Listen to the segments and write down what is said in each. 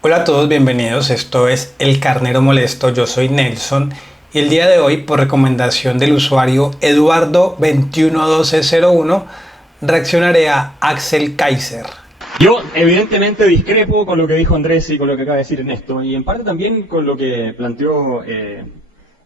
Hola a todos, bienvenidos. Esto es El Carnero Molesto. Yo soy Nelson y el día de hoy, por recomendación del usuario Eduardo211201, reaccionaré a Axel Kaiser. Yo evidentemente discrepo con lo que dijo Andrés y con lo que acaba de decir Ernesto, y en parte también con lo que planteó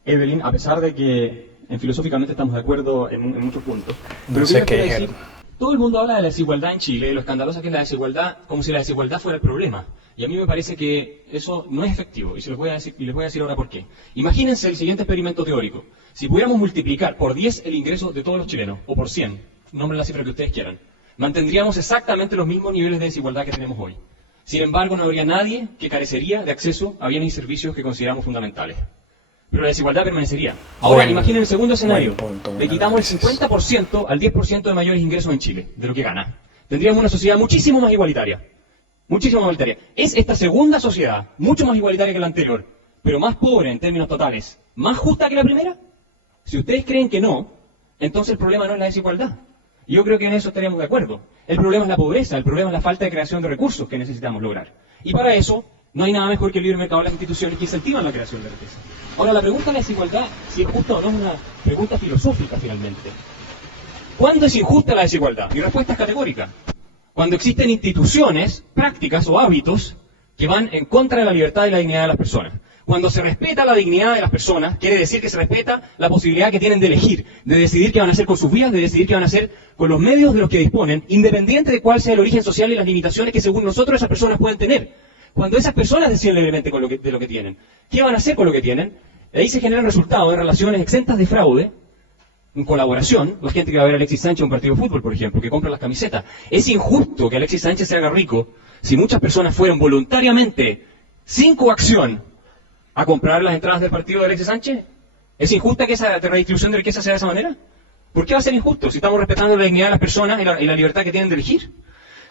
Evelyn, a pesar de que filosóficamente estamos de acuerdo en muchos puntos. Pero No sé qué dijeron. Todo el mundo habla de la desigualdad en Chile, lo escandalosa que es la desigualdad, como si la desigualdad fuera el problema. Y a mí me parece que eso no es efectivo, y les voy a decir ahora por qué. Imagínense el siguiente experimento teórico. Si pudiéramos multiplicar por 10 el ingreso de todos los chilenos, o por 100, nombren la cifra que ustedes quieran, mantendríamos exactamente los mismos niveles de desigualdad que tenemos hoy. Sin embargo, no habría nadie que carecería de acceso a bienes y servicios que consideramos fundamentales. Pero la desigualdad permanecería. Ahora, imaginen el segundo escenario. Le quitamos el 50% al 10% de mayores ingresos en Chile, de lo que gana. Tendríamos una sociedad muchísimo más igualitaria. Muchísimo más igualitaria. ¿Es esta segunda sociedad, mucho más igualitaria que la anterior, pero más pobre en términos totales, más justa que la primera? Si ustedes creen que no, entonces el problema no es la desigualdad. Y yo creo que en eso estaríamos de acuerdo. El problema es la pobreza, el problema es la falta de creación de recursos que necesitamos lograr. Y para eso, no hay nada mejor que el libre mercado de las instituciones que incentivan la creación de riqueza. Ahora, la pregunta de la desigualdad, si es justa o no, es una pregunta filosófica finalmente. ¿Cuándo es injusta la desigualdad? Mi respuesta es categórica. Cuando existen instituciones, prácticas o hábitos que van en contra de la libertad y la dignidad de las personas. Cuando se respeta la dignidad de las personas, quiere decir que se respeta la posibilidad que tienen de elegir, de decidir qué van a hacer con sus vidas, de decidir qué van a hacer con los medios de los que disponen, independiente de cuál sea el origen social y las limitaciones que según nosotros esas personas pueden tener. Cuando esas personas deciden libremente de lo que tienen, ¿qué van a hacer con lo que tienen? Ahí se generan resultados de relaciones exentas de fraude, en colaboración, la gente que va a ver a Alexis Sánchez a un partido de fútbol, por ejemplo, que compra las camisetas. Es injusto que Alexis Sánchez se haga rico si muchas personas fueron voluntariamente, sin coacción, a comprar las entradas del partido de Alexis Sánchez. ¿Es injusta que esa redistribución de riqueza sea de esa manera? ¿Por qué va a ser injusto si estamos respetando la dignidad de las personas y la libertad que tienen de elegir?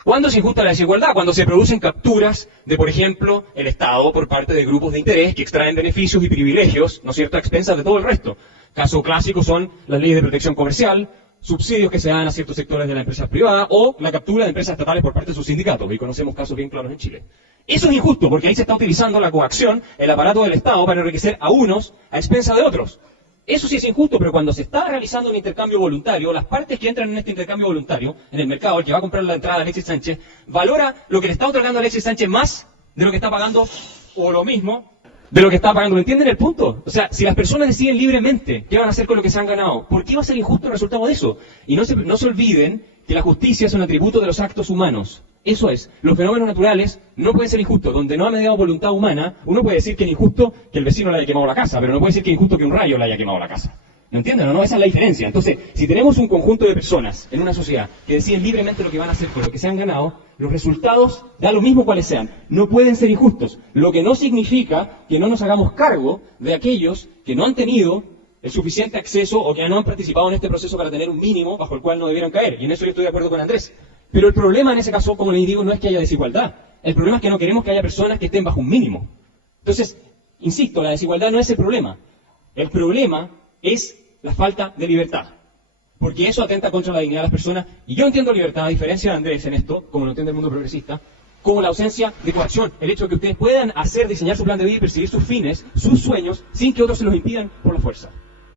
¿Cuándo es injusta la desigualdad? Cuando se producen capturas de, por ejemplo, el Estado por parte de grupos de interés que extraen beneficios y privilegios, ¿no es cierto?, a expensas de todo el resto. Caso clásico son las leyes de protección comercial, subsidios que se dan a ciertos sectores de la empresa privada o la captura de empresas estatales por parte de sus sindicatos, y conocemos casos bien claros en Chile. Eso es injusto porque ahí se está utilizando la coacción, el aparato del Estado para enriquecer a unos a expensas de otros. Eso sí es injusto, pero cuando se está realizando un intercambio voluntario, las partes que entran en este intercambio voluntario, en el mercado, el que va a comprar la entrada de Alexis Sánchez, valora lo que le está otorgando a Alexis Sánchez más de lo que está pagando, o lo mismo, de lo que está pagando. ¿Me entienden el punto? O sea, si las personas deciden libremente qué van a hacer con lo que se han ganado, ¿por qué va a ser injusto el resultado de eso? Y no se olviden que la justicia es un atributo de los actos humanos. Eso es, los fenómenos naturales no pueden ser injustos. Donde no ha mediado voluntad humana, uno puede decir que es injusto que el vecino le haya quemado la casa, pero no puede decir que es injusto que un rayo le haya quemado la casa. ¿Me entienden o no? Esa es la diferencia. Entonces, si tenemos un conjunto de personas en una sociedad que deciden libremente lo que van a hacer con lo que se han ganado, los resultados, da lo mismo cuáles sean, no pueden ser injustos. Lo que no significa que no nos hagamos cargo de aquellos que no han tenido el suficiente acceso o que no han participado en este proceso para tener un mínimo bajo el cual no debieran caer. Y en eso yo estoy de acuerdo con Andrés. Pero el problema en ese caso, como les digo, no es que haya desigualdad. El problema es que no queremos que haya personas que estén bajo un mínimo. Entonces, insisto, la desigualdad no es el problema. El problema es la falta de libertad. Porque eso atenta contra la dignidad de las personas. Y yo entiendo libertad, a diferencia de Andrés en esto, como lo entiende el mundo progresista, como la ausencia de coacción. El hecho de que ustedes puedan diseñar su plan de vida y perseguir sus fines, sus sueños, sin que otros se los impidan por la fuerza.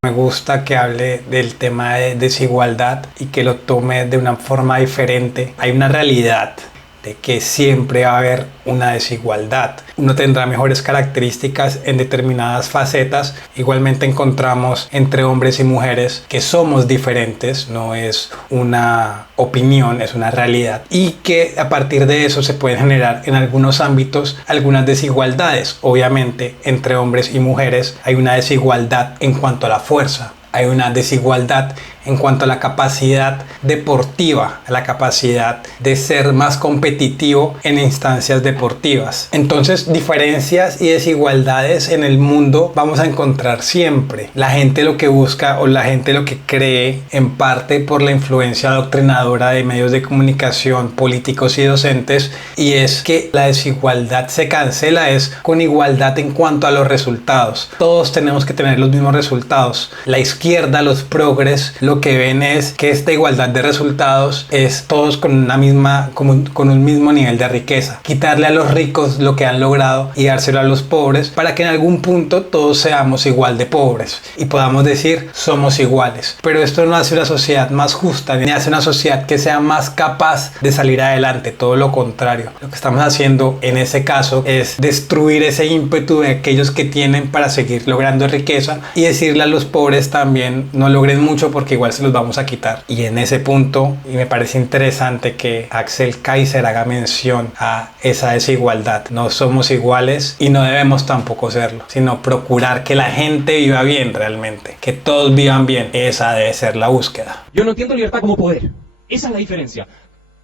Me gusta que hable del tema de desigualdad y que lo tome de una forma diferente. Hay una realidad de que siempre va a haber una desigualdad. Uno tendrá mejores características en determinadas facetas. Igualmente encontramos entre hombres y mujeres que somos diferentes, no es una opinión, es una realidad. Y que a partir de eso se pueden generar en algunos ámbitos algunas desigualdades. Obviamente entre hombres y mujeres hay una desigualdad en cuanto a la fuerza. Hay una desigualdad en cuanto a la capacidad deportiva, a la capacidad de ser más competitivo en instancias deportivas. Entonces, diferencias y desigualdades en el mundo vamos a encontrar siempre. La gente lo que busca o la gente lo que cree, en parte por la influencia adoctrinadora de medios de comunicación, políticos y docentes, y es que la desigualdad se cancela es con igualdad en cuanto a los resultados. Todos tenemos que tener los mismos resultados. La izquierda, los progres, lo lo que ven es que esta igualdad de resultados es todos con una misma, con un mismo nivel de riqueza. Quitarle a los ricos lo que han logrado y dárselo a los pobres para que en algún punto todos seamos igual de pobres y podamos decir somos iguales. Pero esto no hace una sociedad más justa ni hace una sociedad que sea más capaz de salir adelante, todo lo contrario. Lo que estamos haciendo en ese caso es destruir ese ímpetu de aquellos que tienen para seguir logrando riqueza y decirle a los pobres también no logren mucho porque igual se los vamos a quitar. Y en ese punto, y me parece interesante que Axel Kaiser haga mención a esa desigualdad. No somos iguales y no debemos tampoco serlo, sino procurar que la gente viva bien realmente, que todos vivan bien. Esa debe ser la búsqueda. Yo no entiendo libertad como poder. Esa es la diferencia.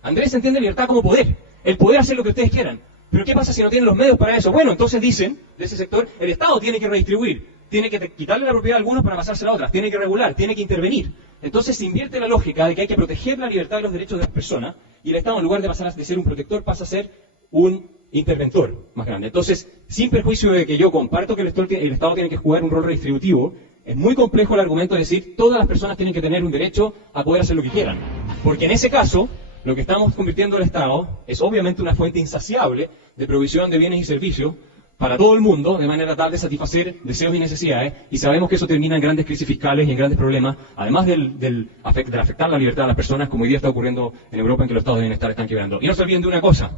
Andrés entiende libertad como poder. El poder hacer lo que ustedes quieran. Pero ¿qué pasa si no tienen los medios para eso? Bueno, entonces dicen, de ese sector, el Estado tiene que redistribuir, tiene que quitarle la propiedad a algunos para pasársela a otras, tiene que regular, tiene que intervenir. Entonces se invierte la lógica de que hay que proteger la libertad y los derechos de las personas, y el Estado, en lugar de pasar de ser un protector, pasa a ser un interventor más grande. Entonces, sin perjuicio de que yo comparto que el Estado tiene que jugar un rol redistributivo, es muy complejo el argumento de decir todas las personas tienen que tener un derecho a poder hacer lo que quieran. Porque en ese caso, lo que estamos convirtiendo el Estado es obviamente una fuente insaciable de provisión de bienes y servicios para todo el mundo, de manera tal de satisfacer deseos y necesidades, y sabemos que eso termina en grandes crisis fiscales y en grandes problemas, además de afectar la libertad de las personas, como hoy día está ocurriendo en Europa, en que los estados de bienestar están quebrando. Y no se olviden de una cosa: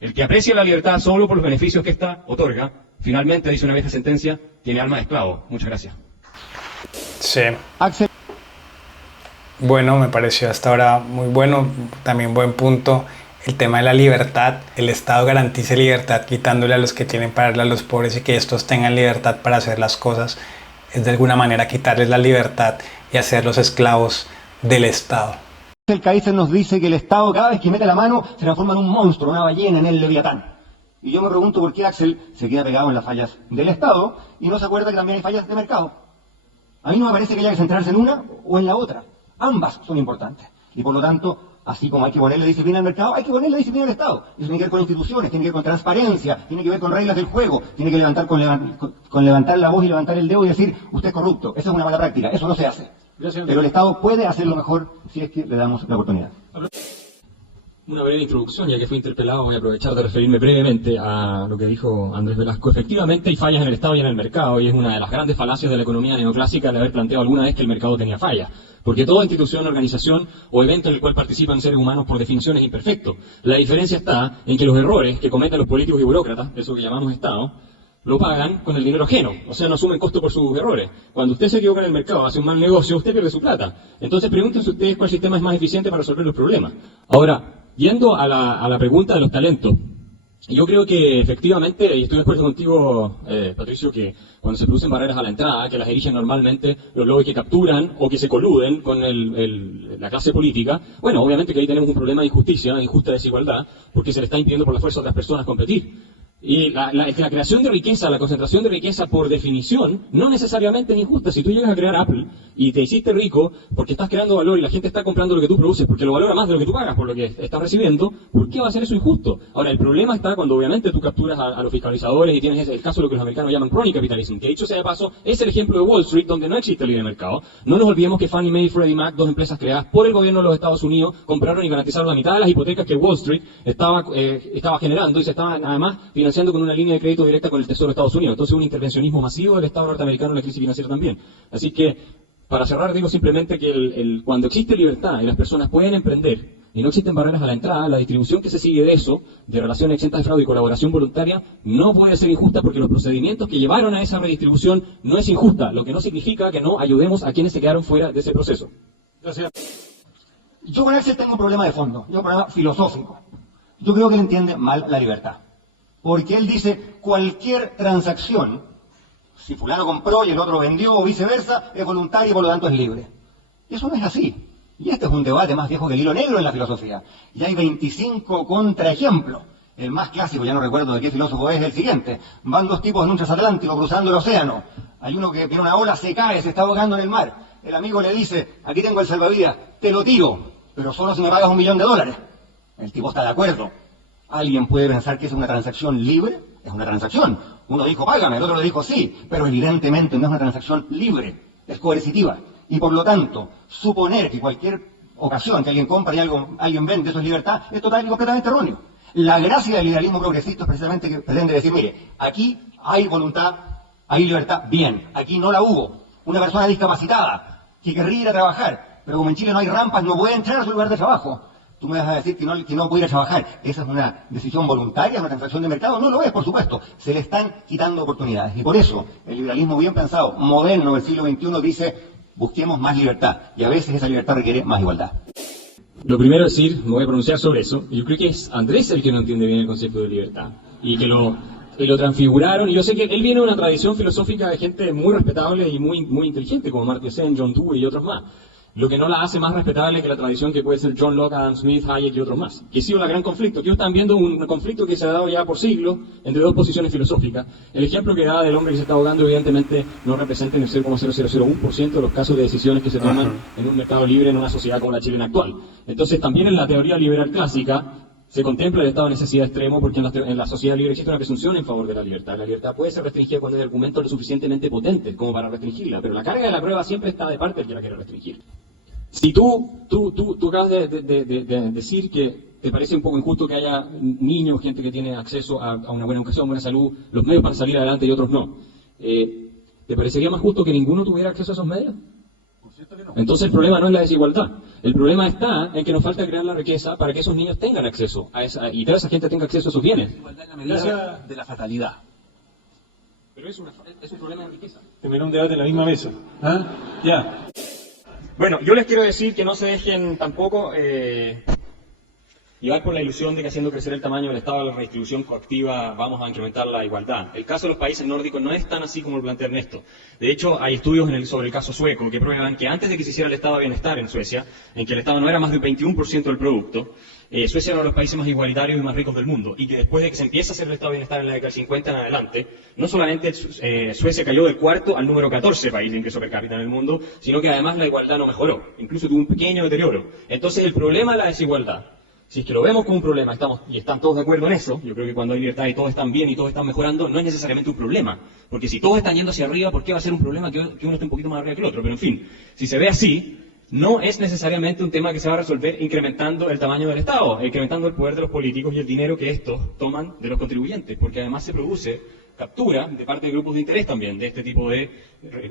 el que aprecia la libertad solo por los beneficios que ésta otorga, finalmente, dice una vieja sentencia, tiene alma de esclavo. Muchas gracias. Sí. Axel. Bueno, me pareció hasta ahora muy bueno, también buen punto. El tema de la libertad, el Estado garantice libertad quitándole a los que tienen para darle a los pobres y que estos tengan libertad para hacer las cosas, es de alguna manera quitarles la libertad y hacerlos esclavos del Estado. El Kaiser nos dice que el Estado cada vez que mete la mano se transforma en un monstruo, una ballena, en el Leviatán. Y yo me pregunto por qué Axel se queda pegado en las fallas del Estado y no se acuerda que también hay fallas de mercado. A mí no me parece que haya que centrarse en una o en la otra. Ambas son importantes. Y por lo tanto, así como hay que ponerle disciplina al mercado, hay que ponerle disciplina al Estado. Eso tiene que ver con instituciones, tiene que ver con transparencia, tiene que ver con reglas del juego, tiene que levantar con levantar la voz y levantar el dedo y decir, usted es corrupto. Esa es una mala práctica, eso no se hace. Gracias. Pero el Estado puede hacerlo mejor si es que le damos la oportunidad. Una breve introducción, ya que fui interpelado, voy a aprovechar de referirme brevemente a lo que dijo Andrés Velasco. Efectivamente hay fallas en el Estado y en el mercado, y es una de las grandes falacias de la economía neoclásica el haber planteado alguna vez que el mercado tenía fallas. Porque toda institución, organización o evento en el cual participan seres humanos por definición es imperfecto. La diferencia está en que los errores que cometen los políticos y burócratas, eso que llamamos Estado, lo pagan con el dinero ajeno, o sea, no asumen costo por sus errores. Cuando usted se equivoca en el mercado, hace un mal negocio, usted pierde su plata. Entonces pregúntense ustedes cuál sistema es más eficiente para resolver los problemas. Ahora, yendo a la pregunta de los talentos, yo creo que efectivamente, y estoy de acuerdo contigo, Patricio, que cuando se producen barreras a la entrada, que las erigen normalmente los lobbies que capturan o que se coluden con la clase política, bueno, obviamente que ahí tenemos un problema de injusticia, de injusta desigualdad, porque se le está impidiendo por la fuerza a otras personas competir. Y la creación de riqueza, la concentración de riqueza por definición, no necesariamente es injusta. Si tú llegas a crear Apple y te hiciste rico porque estás creando valor y la gente está comprando lo que tú produces porque lo valora más de lo que tú pagas por lo que estás recibiendo, ¿por qué va a ser eso injusto? Ahora, el problema está cuando obviamente tú capturas a los fiscalizadores y tienes el caso de lo que los americanos llaman crony capitalism, que dicho sea de paso, es el ejemplo de Wall Street donde no existe libre mercado. No nos olvidemos que Fannie Mae y Freddie Mac, dos empresas creadas por el gobierno de los Estados Unidos, compraron y garantizaron la mitad de las hipotecas que Wall Street estaba generando y se estaban además financiando con una línea de crédito directa con el Tesoro de Estados Unidos. Entonces un intervencionismo masivo del Estado norteamericano en la crisis financiera también. Así que, para cerrar, digo simplemente que cuando existe libertad y las personas pueden emprender y no existen barreras a la entrada, la distribución que se sigue de eso, de relaciones exentas de fraude y colaboración voluntaria, no puede ser injusta porque los procedimientos que llevaron a esa redistribución no es injusta, lo que no significa que no ayudemos a quienes se quedaron fuera de ese proceso. Gracias. Yo con Axel tengo un problema de fondo, un problema filosófico. Yo creo que él entiende mal la libertad. Porque él dice, cualquier transacción, si fulano compró y el otro vendió o viceversa, es voluntaria y por lo tanto es libre. Y eso no es así. Y este es un debate más viejo que el hilo negro en la filosofía. Y hay 25 contraejemplos. El más clásico, ya no recuerdo de qué filósofo es, el siguiente. Van dos tipos en un transatlántico cruzando el océano. Hay uno que tiene una ola, se cae, se está ahogando en el mar. El amigo le dice, aquí tengo el salvavidas, te lo tiro, pero solo si me pagas $1.000.000. El tipo está de acuerdo. ¿Alguien puede pensar que es una transacción libre? Es una transacción. Uno dijo, págame, el otro le dijo, sí, pero evidentemente no es una transacción libre, es coercitiva. Y por lo tanto, suponer que cualquier ocasión que alguien compra y alguien vende, eso es libertad, es total y completamente erróneo. La gracia del liberalismo progresista es precisamente que pretende decir, mire, aquí hay voluntad, hay libertad, bien, aquí no la hubo. Una persona discapacitada que querría ir a trabajar, pero como en Chile no hay rampas, no puede entrar a su lugar de trabajo. Tú me vas a decir que no puede ir a trabajar. ¿Esa es una decisión voluntaria, una transacción de mercado? No lo es, por supuesto. Se le están quitando oportunidades. Y por eso, el liberalismo bien pensado, moderno del siglo XXI, dice, busquemos más libertad. Y a veces esa libertad requiere más igualdad. Lo primero es decir, me voy a pronunciar sobre eso. Yo creo que es Andrés el que no entiende bien el concepto de libertad. Y que lo transfiguraron. Y yo sé que él viene de una tradición filosófica de gente muy respetable y muy inteligente, como Amartya Sen, John Dewey y otros más. Lo que no la hace más respetable que la tradición que puede ser John Locke, Adam Smith, Hayek y otros más. Que ha sido el gran conflicto. Aquí están viendo un conflicto que se ha dado ya por siglos entre dos posiciones filosóficas. El ejemplo que da del hombre que se está ahogando evidentemente no representa ni el 0,0001% de los casos de decisiones que se toman en un mercado libre en una sociedad como la chilena actual. Entonces también en la teoría liberal clásica se contempla el estado de necesidad extremo porque en la sociedad libre existe una presunción en favor de la libertad. La libertad puede ser restringida cuando el argumento es lo suficientemente potente como para restringirla, pero la carga de la prueba siempre está de parte del que la quiere restringir. Si tú acabas de decir que te parece un poco injusto que haya niños, gente que tiene acceso a una buena educación, buena salud, los medios para salir adelante y otros no, ¿te parecería más justo que ninguno tuviera acceso a esos medios? Entonces el problema no es la desigualdad. El problema está en que nos falta crear la riqueza para que esos niños tengan acceso a y toda esa gente tenga acceso a esos bienes. Desigualdad en la medida de la fatalidad. Pero es un problema de riqueza. Tener un debate en la misma mesa. ¿Ah? Ya. Bueno, yo les quiero decir que no se dejen tampoco llevar por la ilusión de que haciendo crecer el tamaño del Estado de la redistribución coactiva vamos a incrementar la igualdad. El caso de los países nórdicos no es tan así como lo plantea Ernesto. De hecho, hay estudios sobre el caso sueco que prueban que antes de que se hiciera el Estado de Bienestar en Suecia, en que el Estado no era más del 21% del producto, Suecia era uno de los países más igualitarios y más ricos del mundo, y que después de que se empieza a hacer el Estado de Bienestar en la década del 50 en adelante, no solamente Suecia cayó del cuarto al número 14 país de ingreso per cápita en el mundo, sino que además la igualdad no mejoró, incluso tuvo un pequeño deterioro. Entonces el problema de la desigualdad, si es que lo vemos como un problema, están todos de acuerdo en eso, yo creo que cuando hay libertad y todos están bien y todos están mejorando, no es necesariamente un problema, porque si todos están yendo hacia arriba, ¿por qué va a ser un problema que uno esté un poquito más arriba que el otro? Pero en fin, si se ve así, no es necesariamente un tema que se va a resolver incrementando el tamaño del Estado, incrementando el poder de los políticos y el dinero que estos toman de los contribuyentes, porque además se produce captura de parte de grupos de interés también de este tipo de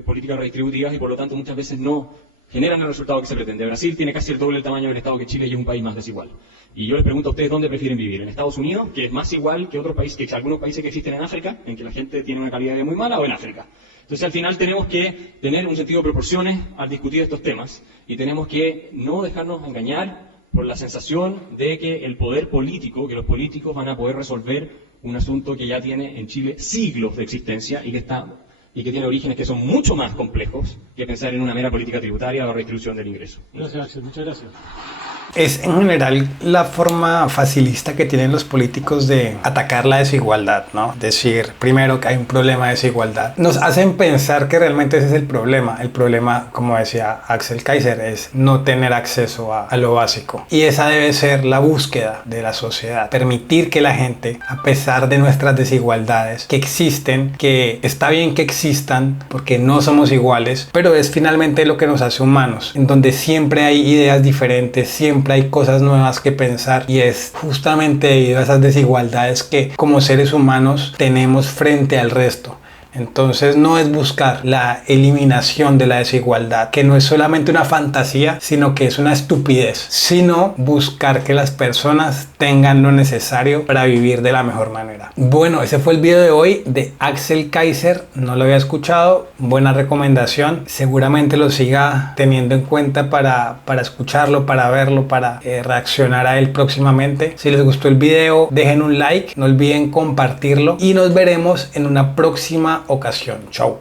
políticas redistributivas y por lo tanto muchas veces no generan el resultado que se pretende. Brasil tiene casi el doble del tamaño del Estado que Chile y es un país más desigual. Y yo les pregunto a ustedes dónde prefieren vivir, en Estados Unidos, que es más igual que otros países, que algunos países que existen en África, en que la gente tiene una calidad de vida muy mala, o en África. Entonces al final tenemos que tener un sentido de proporciones al discutir estos temas y tenemos que no dejarnos engañar por la sensación de que el poder político, que los políticos van a poder resolver un asunto que ya tiene en Chile siglos de existencia y que tiene orígenes que son mucho más complejos que pensar en una mera política tributaria o redistribución del ingreso. Gracias, Axel. Muchas gracias. Es en general la forma facilista que tienen los políticos de atacar la desigualdad, ¿no? Decir primero que hay un problema de desigualdad. Nos hacen pensar que realmente ese es el problema. El problema, como decía Axel Kaiser, es no tener acceso a lo básico. Y esa debe ser la búsqueda de la sociedad. Permitir que la gente, a pesar de nuestras desigualdades, que existen, que está bien que existan, porque no somos iguales, pero es finalmente lo que nos hace humanos, en donde siempre hay ideas diferentes, siempre hay cosas nuevas que pensar y es justamente debido a esas desigualdades que como seres humanos tenemos frente al resto. Entonces no es buscar la eliminación de la desigualdad, que no es solamente una fantasía, sino que es una estupidez, sino buscar que las personas tengan lo necesario para vivir de la mejor manera. Bueno, ese fue el video de hoy de Axel Kaiser, no lo había escuchado, buena recomendación, seguramente lo siga teniendo en cuenta para escucharlo, para verlo, para reaccionar a él próximamente. Si les gustó el video, dejen un like, no olviden compartirlo y nos veremos en una próxima ocasión. Chao.